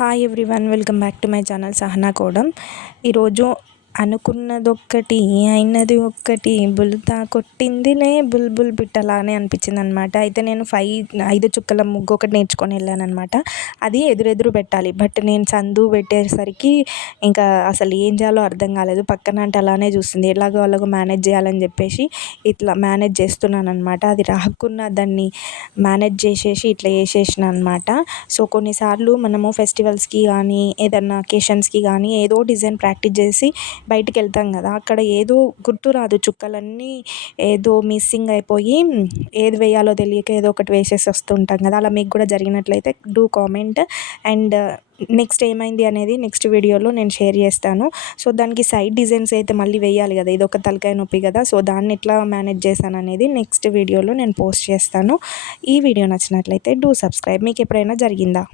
Hi everyone, welcome back to my channel Sahana Kodam. ఈరోజు అనుకున్నదొక్కటి అయినది ఒక్కటి బుల్తా కొట్టిందిలే బుల్బుల్ పిట్టలా అని అనిపించింది అనమాట. అయితే నేను 5 చుక్కల ముగ్గు ఒకటి నేర్చుకొని వెళ్ళాను అనమాట. అది ఎదురెదురు పెట్టాలి. బట్ నేను చందు పెట్టేసరికి ఇంకా అసలు ఏం చేయాలో అర్థం కాలేదు. పక్కన అంటే అలానే చూస్తుంది. ఎలాగో అలాగో మేనేజ్ చేయాలని చెప్పేసి ఇట్లా మేనేజ్ చేస్తున్నాను అనమాట. అది రాకున్నా దాన్ని మేనేజ్ చేసేసి ఇట్లా చేసేసిన అనమాట. సో కొన్నిసార్లు మనము ఫెస్టివల్స్కి కానీ ఏదన్నా అకేషన్స్కి కానీ ఏదో డిజైన్ ప్రాక్టీస్ చేసి బయటికి వెళ్తాం కదా, అక్కడ ఏదో గుర్తు రాదు, చుక్కలన్నీ ఏదో మిస్సింగ్ అయిపోయి ఏది వేయాలో తెలియక ఏదో ఒకటి వేసేసి వస్తుంటాం కదా. అలా మీకు కూడా జరిగినట్లయితే డూ కామెంట్. అండ్ నెక్స్ట్ ఏమైంది అనేది నెక్స్ట్ వీడియోలో నేను షేర్ చేస్తాను. సో దానికి సైడ్ డిజైన్స్ అయితే మళ్ళీ వేయాలి కదా, ఇది ఒక తలకాయ నొప్పి కదా. సో దాన్ని ఎట్లా మేనేజ్ చేశాను అనేది నెక్స్ట్ వీడియోలో నేను పోస్ట్ చేస్తాను. ఈ వీడియో నచ్చినట్లయితే డూ సబ్స్క్రైబ్. మీకు ఎప్పుడైనా జరిగిందా?